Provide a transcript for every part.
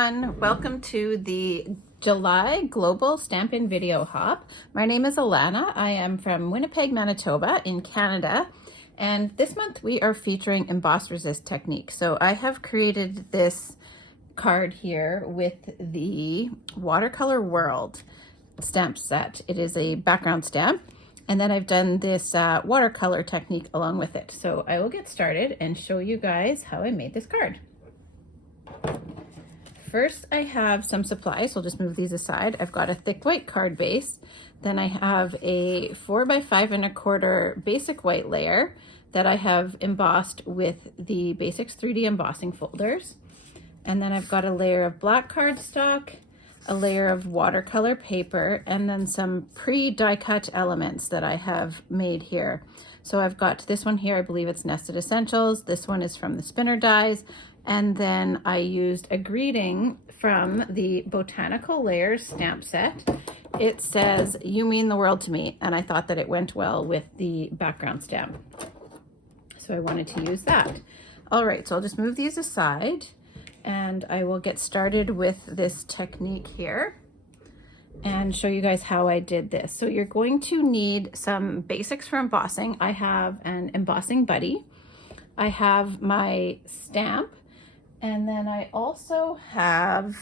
everyone, welcome to the July Global Stampin' Video Hop. My name is Alanna. I am from Winnipeg, Manitoba in Canada, and this month we are featuring emboss resist technique. So I have created this card here with the Watercolor World stamp set. It is a background stamp, and then I've done this watercolor technique along with it. So I will get started and show you guys how I made this card. First, I have some supplies, so I'll just move these aside. I've got a thick white card base. Then I have a 4x5¼ basic white layer that I have embossed with the Basics 3D embossing folders. And then I've got a layer of black cardstock, a layer of watercolor paper, and then some pre-die cut elements that I have made here. So I've got this one here, I believe it's Nested Essentials. This one is from the Spinner Dies. And then I used a greeting from the Botanical Layers stamp set. It says, "You mean the world to me," and I thought that it went well with the background stamp. So I wanted to use that. All right, so I'll just move these aside and I will get started with this technique here and show you guys how I did this. So you're going to need some basics for embossing. I have an embossing buddy. I have my stamp. And then I also have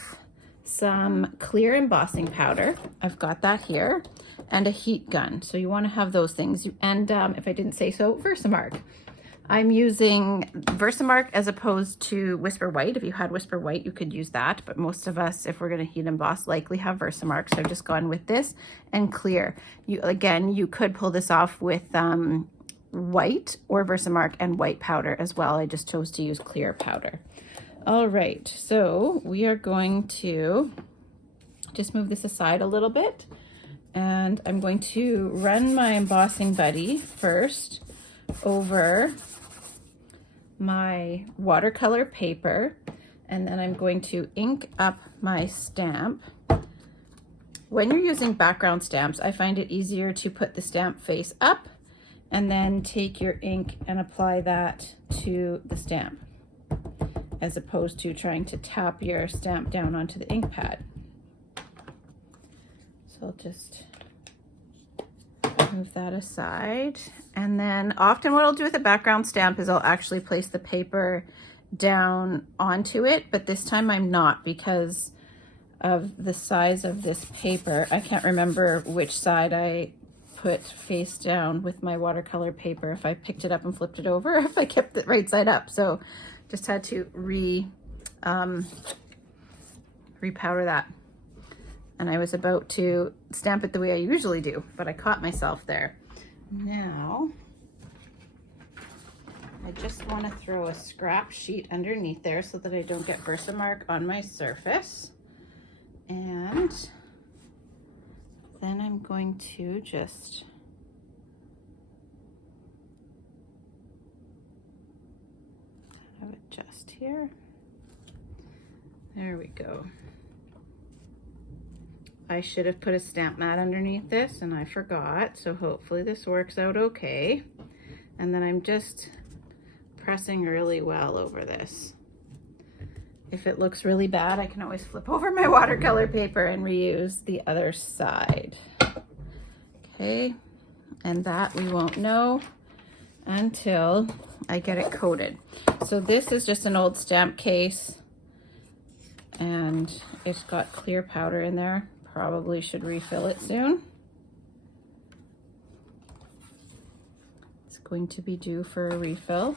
some clear embossing powder. I've got that here, and a heat gun. So you want to have those things. And if I didn't say so, Versamark. I'm using Versamark as opposed to Whisper White. If you had Whisper White, you could use that. But most of us, if we're going to heat emboss, likely have Versamark. So I've just gone with this and clear. Again, you could pull this off with white or Versamark and white powder as well. I just chose to use clear powder. All right, so we are going to just move this aside a little bit, and I'm going to run my embossing buddy first over my watercolor paper, and then I'm going to ink up my stamp. When you're using background stamps, I find it easier to put the stamp face up and then take your ink and apply that to the stamp, as opposed to trying to tap your stamp down onto the ink pad. So I'll just move that aside. And then often what I'll do with a background stamp is I'll actually place the paper down onto it, but this time I'm not because of the size of this paper. I can't remember which side I put face down with my watercolor paper, if I picked it up and flipped it over, or if I kept it right side up. So just had to repowder that. And I was about to stamp it the way I usually do, but I caught myself there. Now, I just want to throw a scrap sheet underneath there so that I don't get Versamark on my surface. And then I'm going to just have it just here. There we go. I should have put a stamp mat underneath this and I forgot, so hopefully this works out okay. And then I'm just pressing really well over this. If it looks really bad, I can always flip over my watercolor paper and reuse the other side. Okay, and that we won't know until I get it coated. So this is just an old stamp case and it's got clear powder in there. Probably should refill it soon. It's going to be due for a refill.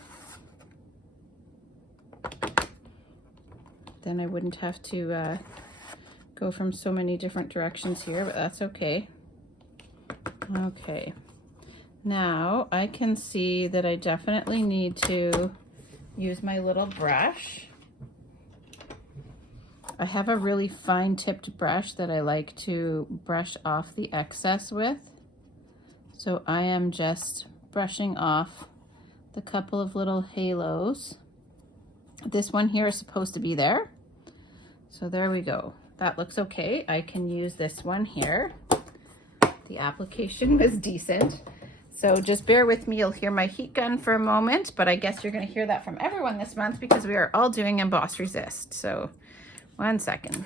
Then I wouldn't have to go from so many different directions here, but that's okay. Okay. Now I can see that I definitely need to use my little brush. I have a really fine tipped brush that I like to brush off the excess with. So I am just brushing off the couple of little halos. This one here is supposed to be there. So there we go. That looks okay. I can use this one here. The application was decent. So just bear with me, you'll hear my heat gun for a moment, but I guess you're gonna hear that from everyone this month because we are all doing emboss resist. So 1 second.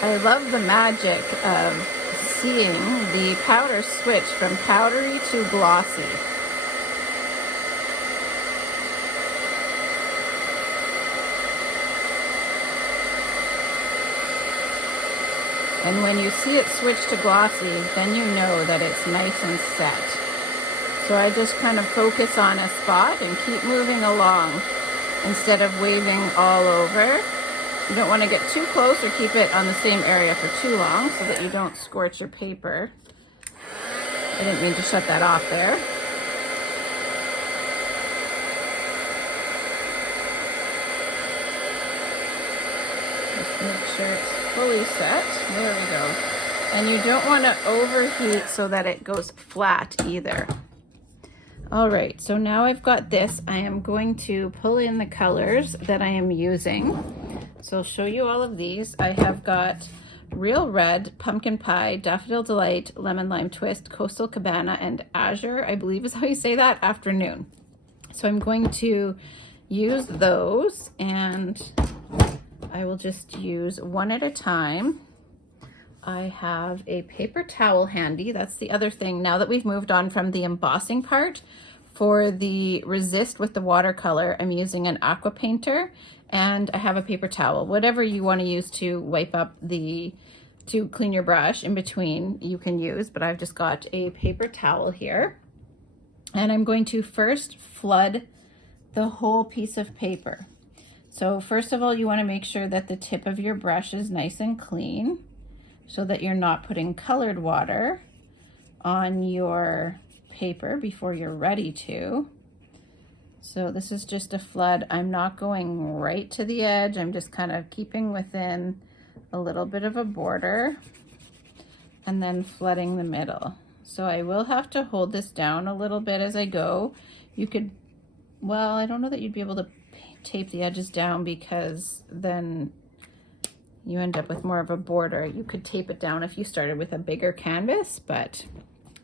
I love the magic of seeing the powder switch from powdery to glossy. And when you see it switch to glossy, then you know that it's nice and set. So I just kind of focus on a spot and keep moving along instead of waving all over. You don't want to get too close or keep it on the same area for too long so that you don't scorch your paper. I didn't mean to shut that off there. Just make sure it's fully set. There we go. And you don't want to overheat so that it goes flat either. All right, so now I've got this. I am going to pull in the colors that I am using. So I'll show you all of these. I have got Real Red, Pumpkin Pie, Daffodil Delight, Lemon Lime Twist, Coastal Cabana, and Azure, I believe is how you say that, Afternoon. So I'm going to use those, and I will just use one at a time. I have a paper towel handy. That's the other thing. Now that we've moved on from the embossing part, for the resist with the watercolor, I'm using an aqua painter, and I have a paper towel. Whatever you want to use to wipe up to clean your brush in between, you can use, but I've just got a paper towel here. And I'm going to first flood the whole piece of paper. So first of all, you want to make sure that the tip of your brush is nice and clean so that you're not putting colored water on your paper before you're ready to. So this is just a flood. I'm not going right to the edge. I'm just kind of keeping within a little bit of a border and then flooding the middle. So I will have to hold this down a little bit as I go. You could, well, I don't know that you'd be able to tape the edges down because then you end up with more of a border. You could tape it down if you started with a bigger canvas, but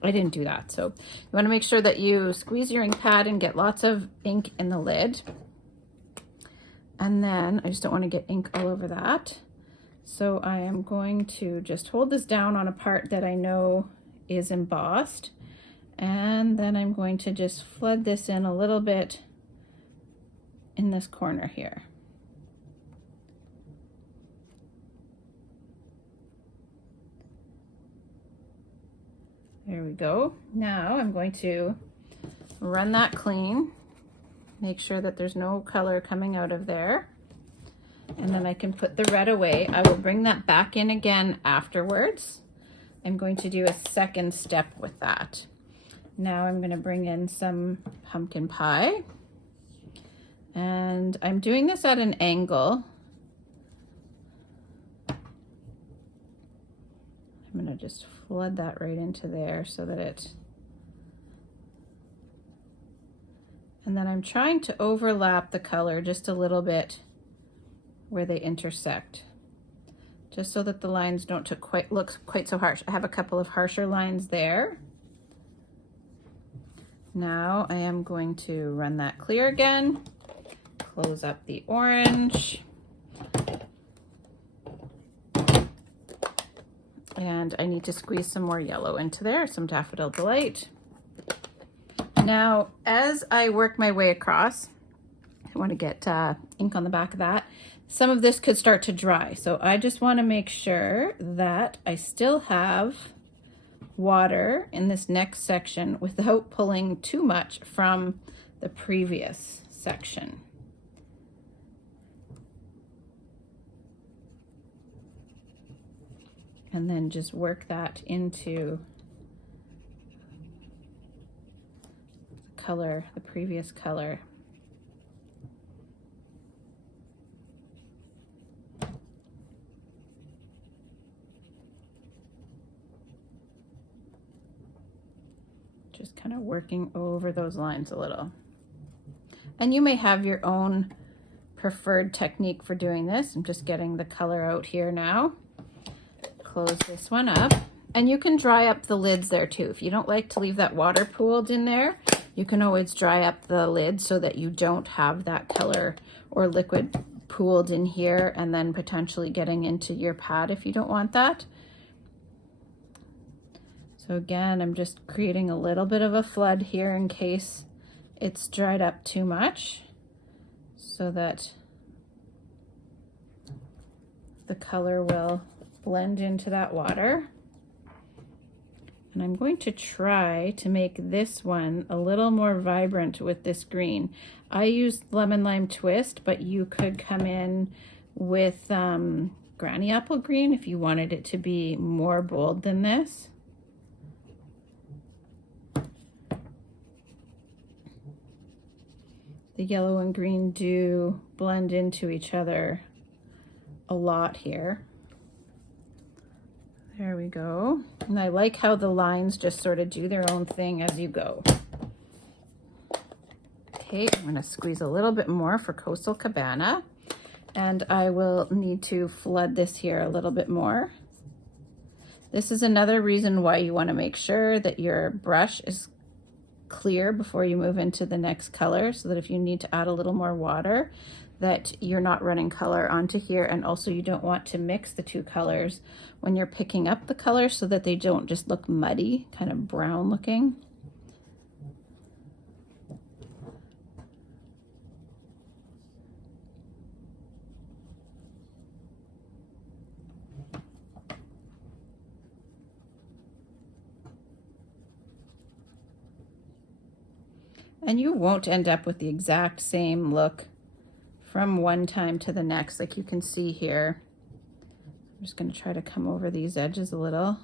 I didn't do that. So you want to make sure that you squeeze your ink pad and get lots of ink in the lid. And then I just don't want to get ink all over that. So I am going to just hold this down on a part that I know is embossed. And then I'm going to just flood this in a little bit in this corner here. There we go. Now I'm going to run that clean, make sure that there's no color coming out of there, and then I can put the red away. I will bring that back in again afterwards. I'm going to do a second step with that. Now I'm going to bring in some pumpkin pie, and I'm doing this at an angle. I'm going to just flood that right into there so that it, and then I'm trying to overlap the color just a little bit where they intersect, just so that the lines don't look quite so harsh. I have a couple of harsher lines there. Now I am going to run that clear again, close up the orange, and I need to squeeze some more yellow into there, some Daffodil Delight. Now, as I work my way across, I want to get ink on the back of that. Some of this could start to dry, so I just want to make sure that I still have water in this next section without pulling too much from the previous section. And then just work that into the color, the previous color. Just kind of working over those lines a little. And you may have your own preferred technique for doing this. I'm just getting the color out here now. Close this one up. And you can dry up the lids there too. If you don't like to leave that water pooled in there, you can always dry up the lid so that you don't have that color or liquid pooled in here and then potentially getting into your pad if you don't want that. So again, I'm just creating a little bit of a flood here in case it's dried up too much so that the color will blend into that water. And I'm going to try to make this one a little more vibrant with this green. I used lemon lime twist, but you could come in with granny apple green if you wanted it to be more bold than this. The yellow and green do blend into each other a lot here. There we go. And I like how the lines just sort of do their own thing as you go. Okay, I'm going to squeeze a little bit more for Coastal Cabana. And I will need to flood this here a little bit more. This is another reason why you want to make sure that your brush is clear before you move into the next color, so that if you need to add a little more water, that you're not running color onto here. And also you don't want to mix the two colors when you're picking up the color so that they don't just look muddy, kind of brown looking. And you won't end up with the exact same look from one time to the next, like you can see here. I'm just going to try to come over these edges a little.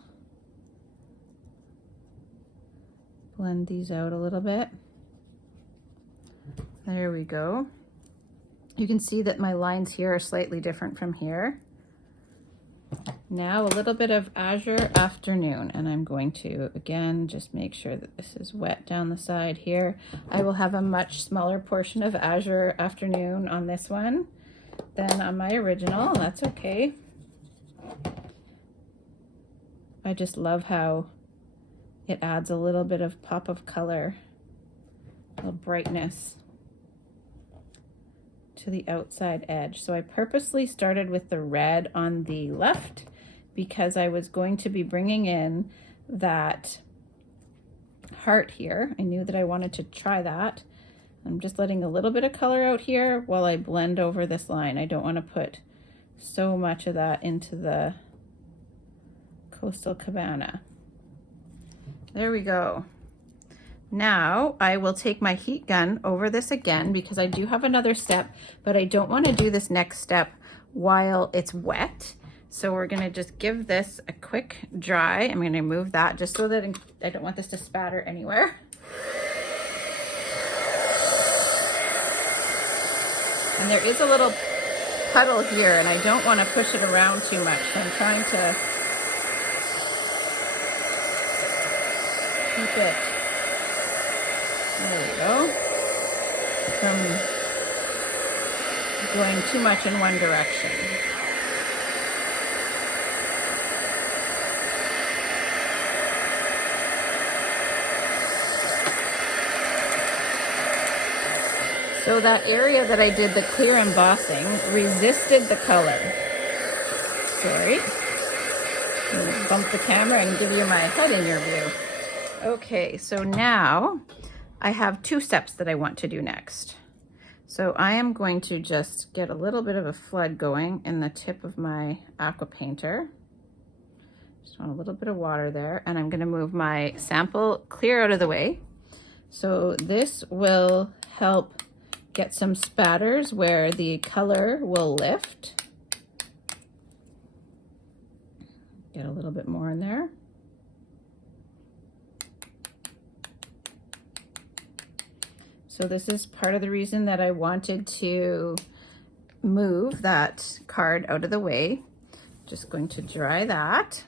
Blend these out a little bit. There we go. You can see that my lines here are slightly different from here. Now a little bit of Azure Afternoon, and I'm going to again just make sure that this is wet down the side here. I will have a much smaller portion of Azure Afternoon on this one than on my original. That's okay. I just love how it adds a little bit of pop of color, a little brightness to the outside edge. So I purposely started with the red on the left because I was going to be bringing in that heart here. I knew that I wanted to try that. I'm just letting a little bit of color out here while I blend over this line. I don't want to put so much of that into the Coastal Cabana. There we go. Now I will take my heat gun over this again because I do have another step, but I don't want to do this next step while it's wet. So we're going to just give this a quick dry. I'm going to move that just so that I don't want this to spatter anywhere. And there is a little puddle here and I don't want to push it around too much. So I'm trying to keep it, there we go, from going too much in one direction. So that area that I did the clear embossing resisted the color. Sorry. I'm gonna bump the camera and give you my head in your view. Okay, so now I have two steps that I want to do next. So I am going to just get a little bit of a flood going in the tip of my aqua painter. Just want a little bit of water there, and I'm going to move my sample clear out of the way. So this will help get some spatters where the color will lift. Get a little bit more in there. So this is part of the reason that I wanted to move that card out of the way. Just going to dry that.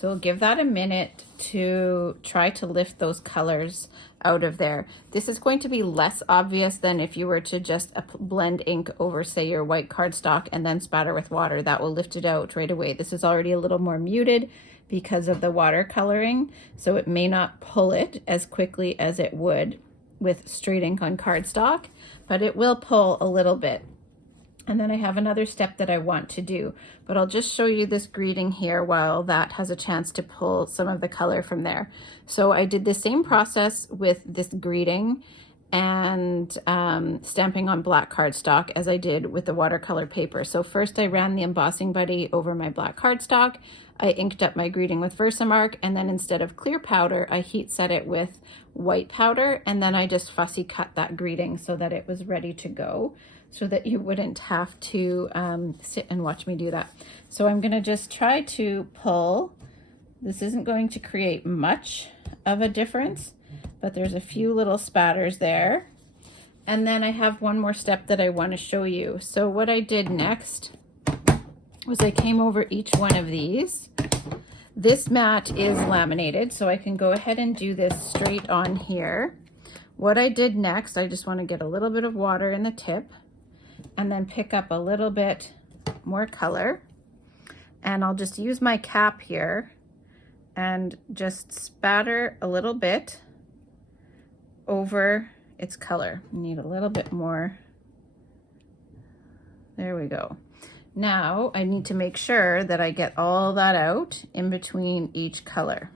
So give that a minute to try to lift those colors out of there. This is going to be less obvious than if you were to just blend ink over, say, your white cardstock and then spatter with water. That will lift it out right away. This is already a little more muted because of the watercoloring, so it may not pull it as quickly as it would with straight ink on cardstock, but it will pull a little bit. And then I have another step that I want to do, but I'll just show you this greeting here while that has a chance to pull some of the color from there. So I did the same process with this greeting and stamping on black cardstock as I did with the watercolor paper. So first I ran the embossing buddy over my black cardstock. I inked up my greeting with Versamark, and then instead of clear powder, I heat set it with white powder, and then I just fussy cut that greeting so that it was ready to go, so that you wouldn't have to sit and watch me do that. So I'm gonna just try to pull. This isn't going to create much of a difference, but there's a few little spatters there. And then I have one more step that I want to show you. So what I did next was I came over each one of these. This mat is laminated, so I can go ahead and do this straight on here. What I did next, I just want to get a little bit of water in the tip and then pick up a little bit more color. And I'll just use my cap here and just spatter a little bit over its color. I need a little bit more. There we go. Now I need to make sure that I get all that out in between each color.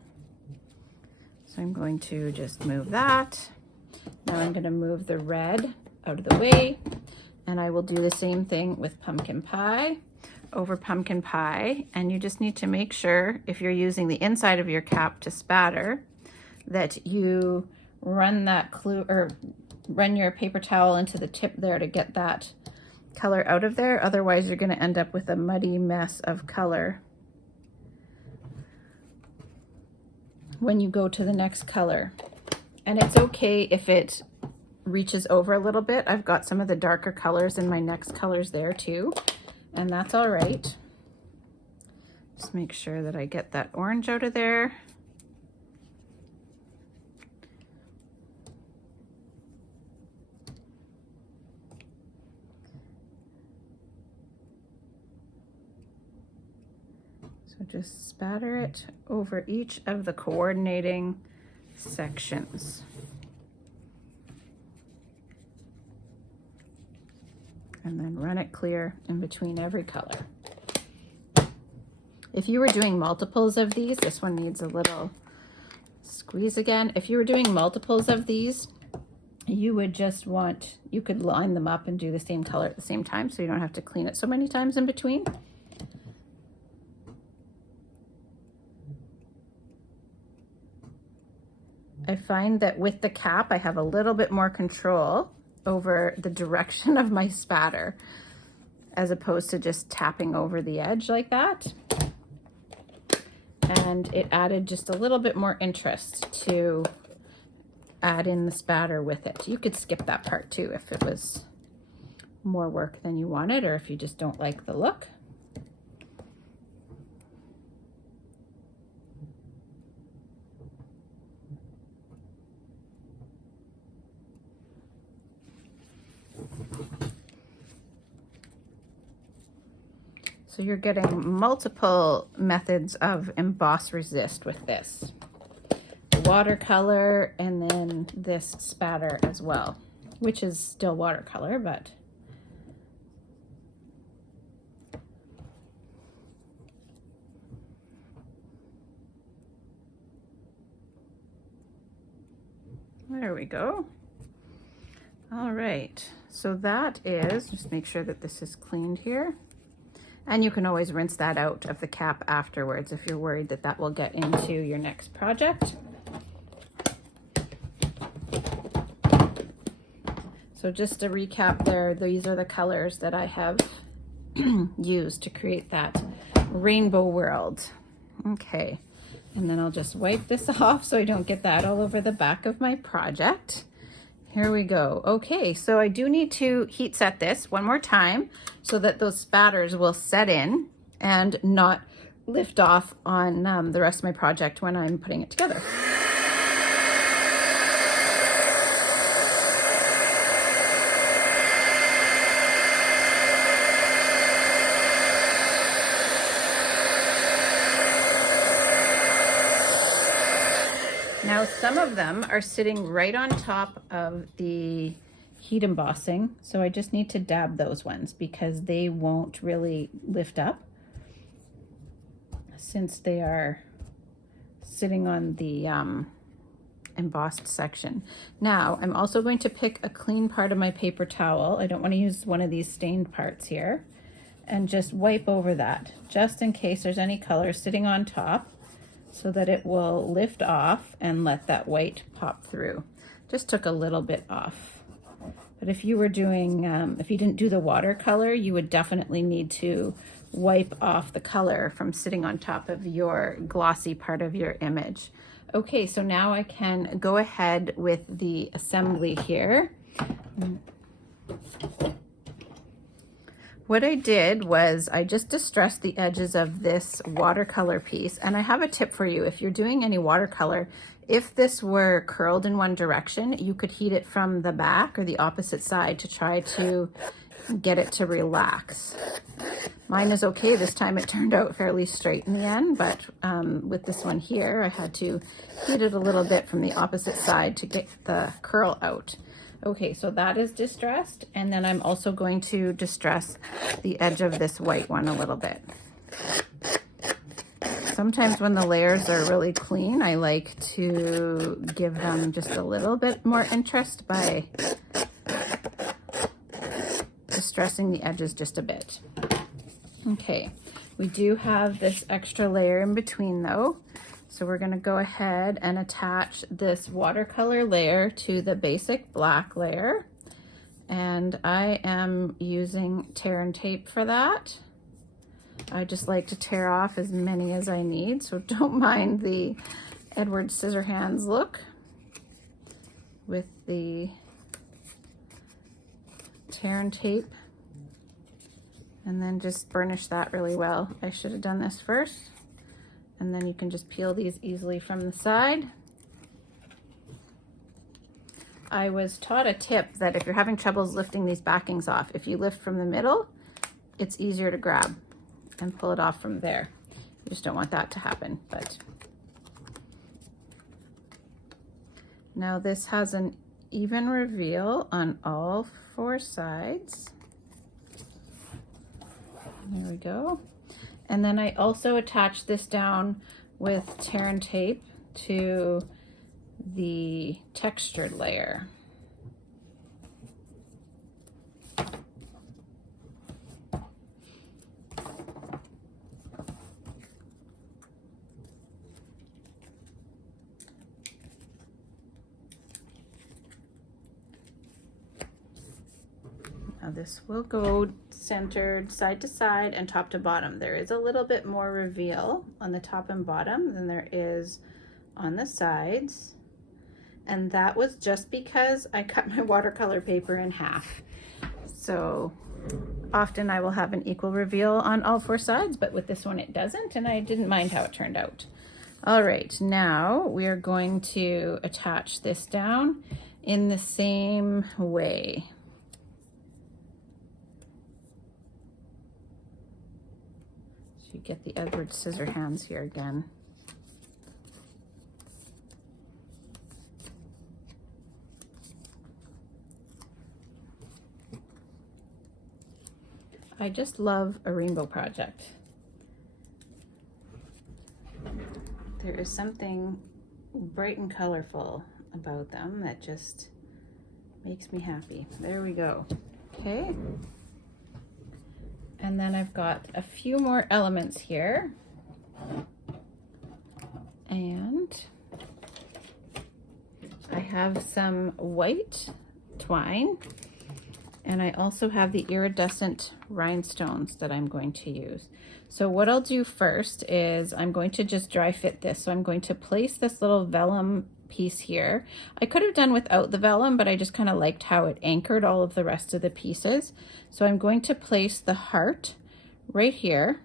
So I'm going to just move that. Now I'm going to move the red out of the way, and I will do the same thing with pumpkin pie over pumpkin pie. And you just need to make sure, if you're using the inside of your cap to spatter, that you run that run your paper towel into the tip there to get that color out of there. Otherwise you're going to end up with a muddy mess of color when you go to the next color. And it's okay if it reaches over a little bit. I've got some of the darker colors in my next colors there too, and that's all right. Just make sure that I get that orange out of there. So just spatter it over each of the coordinating sections. And then run it clear in between every color. If you were doing multiples of these, this one needs a little squeeze again. If you were doing multiples of these, you would just you could line them up and do the same color at the same time, so you don't have to clean it so many times in between. I find that with the cap, I have a little bit more control over the direction of my spatter, as opposed to just tapping over the edge like that. And it added just a little bit more interest to add in the spatter with it. You could skip that part too if it was more work than you wanted, or if you just don't like the look. So you're getting multiple methods of emboss resist with this. Watercolor, and then this spatter as well, which is still watercolor, but there we go. All right, so that is, just make sure that this is cleaned here. And you can always rinse that out of the cap afterwards if you're worried that that will get into your next project. So just to recap there, these are the colors that I have used to create that rainbow world. Okay, and then I'll just wipe this off so I don't get that all over the back of my project. Here we go. Okay, so I do need to heat set this one more time so that those spatters will set in and not lift off on the rest of my project when I'm putting it together. Now some of them are sitting right on top of the heat embossing, so I just need to dab those ones because they won't really lift up since they are sitting on the embossed section. Now I'm also going to pick a clean part of my paper towel. I don't want to use one of these stained parts here, and just wipe over that just in case there's any color sitting on top, so that it will lift off and let that white pop through. Just took a little bit off. But if you were doing, if you didn't do the watercolor, you would definitely need to wipe off the color from sitting on top of your glossy part of your image. Okay, so now I can go ahead with the assembly here. What I did was I just distressed the edges of this watercolor piece, and I have a tip for you. If you're doing any watercolor, if this were curled in one direction, you could heat it from the back or the opposite side to try to get it to relax. Mine is okay. This time it turned out fairly straight in the end, but with this one here, I had to heat it a little bit from the opposite side to get the curl out. Okay, so that is distressed, and then I'm also going to distress the edge of this white one a little bit. Sometimes when the layers are really clean, I like to give them just a little bit more interest by distressing the edges just a bit. Okay, we do have this extra layer in between though. So we're gonna go ahead and attach this watercolor layer to the basic black layer. And I am using tear and tape for that. I just like to tear off as many as I need, so don't mind the Edward Scissorhands look with the tear and tape. And then just burnish that really well. I should have done this first. And then you can just peel these easily from the side. I was taught a tip that if you're having troubles lifting these backings off, if you lift from the middle, it's easier to grab and pull it off from there. You just don't want that to happen. But now this has an even reveal on all 4 sides. There we go. And then I also attached this down with tear and tape to the textured layer. Now this will go centered side to side and top to bottom. There is a little bit more reveal on the top and bottom than there is on the sides. And that was just because I cut my watercolor paper in half. So often I will have an equal reveal on all 4 sides, but with this one it doesn't, and I didn't mind how it turned out. All right, now we are going to attach this down in the same way. You get the Edward Scissorhands here again. I just love a rainbow project. There is something bright and colorful about them that just makes me happy. There we go. Okay. And then I've got a few more elements here. And I have some white twine, and I also have the iridescent rhinestones that I'm going to use. So what I'll do first is I'm going to just dry fit this. So I'm going to place this little vellum piece here. I could have done without the vellum, but I just kind of liked how it anchored all of the rest of the pieces. So I'm going to place the heart right here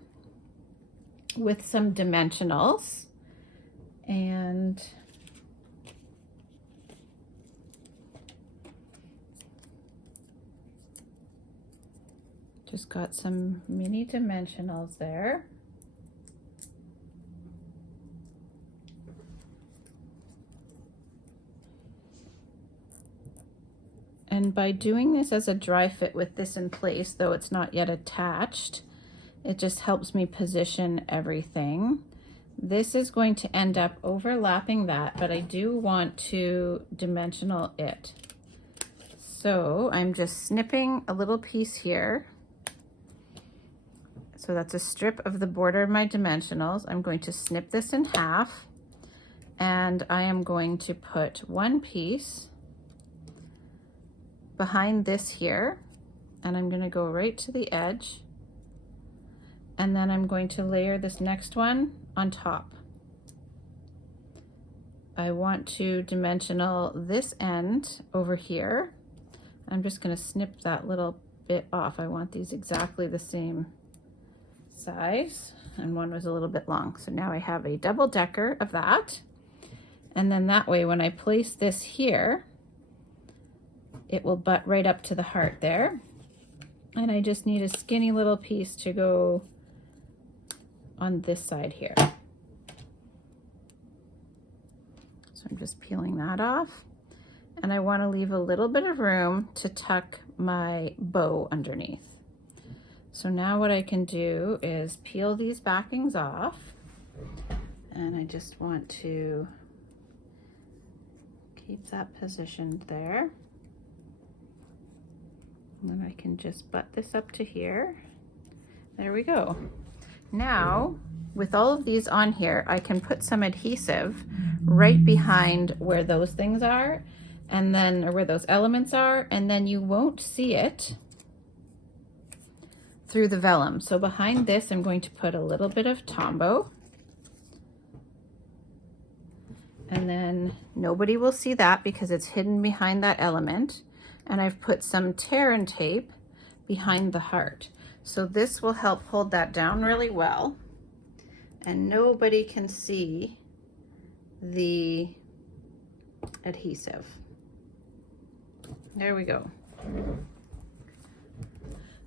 with some dimensionals, and just got some mini dimensionals there. And by doing this as a dry fit with this in place, though it's not yet attached, it just helps me position everything. This is going to end up overlapping that, but I do want to dimensional it. So I'm just snipping a little piece here. So that's a strip of the border of my dimensionals. I'm going to snip this in half, and I am going to put one piece behind this here, and I'm going to go right to the edge, and then I'm going to layer this next one on top. I want to dimensional this end over here. I'm just going to snip that little bit off. I want these exactly the same size, and one was a little bit long. So now I have a double decker of that, and then that way when I place this here, it will butt right up to the heart there. And I just need a skinny little piece to go on this side here. So I'm just peeling that off. And I want to leave a little bit of room to tuck my bow underneath. So now what I can do is peel these backings off. And I just want to keep that positioned there. And then I can just butt this up to here. There we go. Now, with all of these on here, I can put some adhesive right behind where those things are, and then, or where those elements are, and then you won't see it through the vellum. So behind this, I'm going to put a little bit of Tombow. And then nobody will see that because it's hidden behind that element. And I've put some tear and tape behind the heart. So this will help hold that down really well, and nobody can see the adhesive. There we go.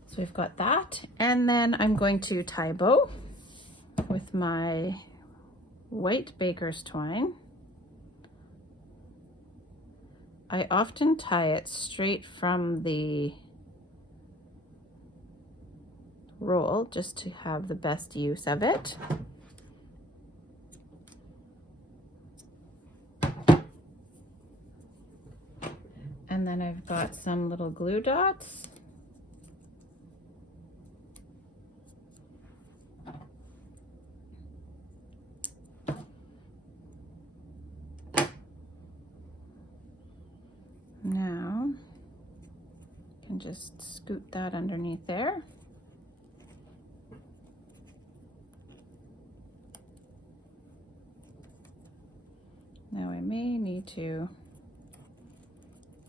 So we've got that, and then I'm going to tie a bow with my white baker's twine. I often tie it straight from the roll just to have the best use of it. And then I've got some little glue dots. Now, I can just scoot that underneath there. Now I may need to,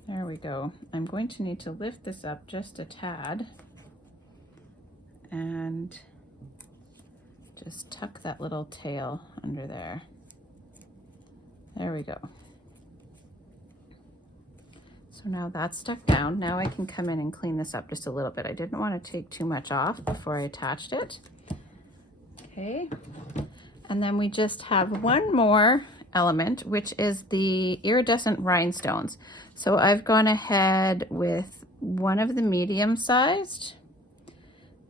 there we go. I'm going to need to lift this up just a tad and just tuck that little tail under there. There we go. So now that's stuck down. Now I can come in and clean this up just a little bit. I didn't want to take too much off before I attached it. Okay. And then we just have one more element, which is the iridescent rhinestones. So I've gone ahead with one of the medium sized,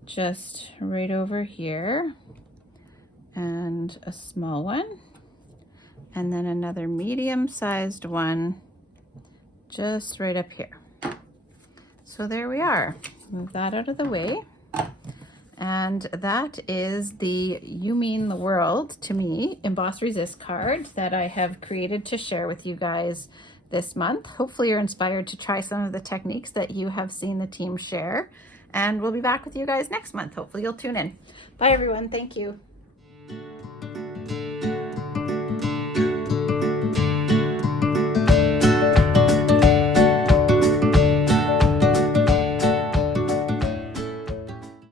just right over here, and a small one, and then another medium sized one just right up here. So there we are. Move that out of the way. And that is the You Mean the World to Me Emboss Resist card that I have created to share with you guys this month. Hopefully you're inspired to try some of the techniques that you have seen the team share. And we'll be back with you guys next month. Hopefully you'll tune in. Bye everyone. Thank you.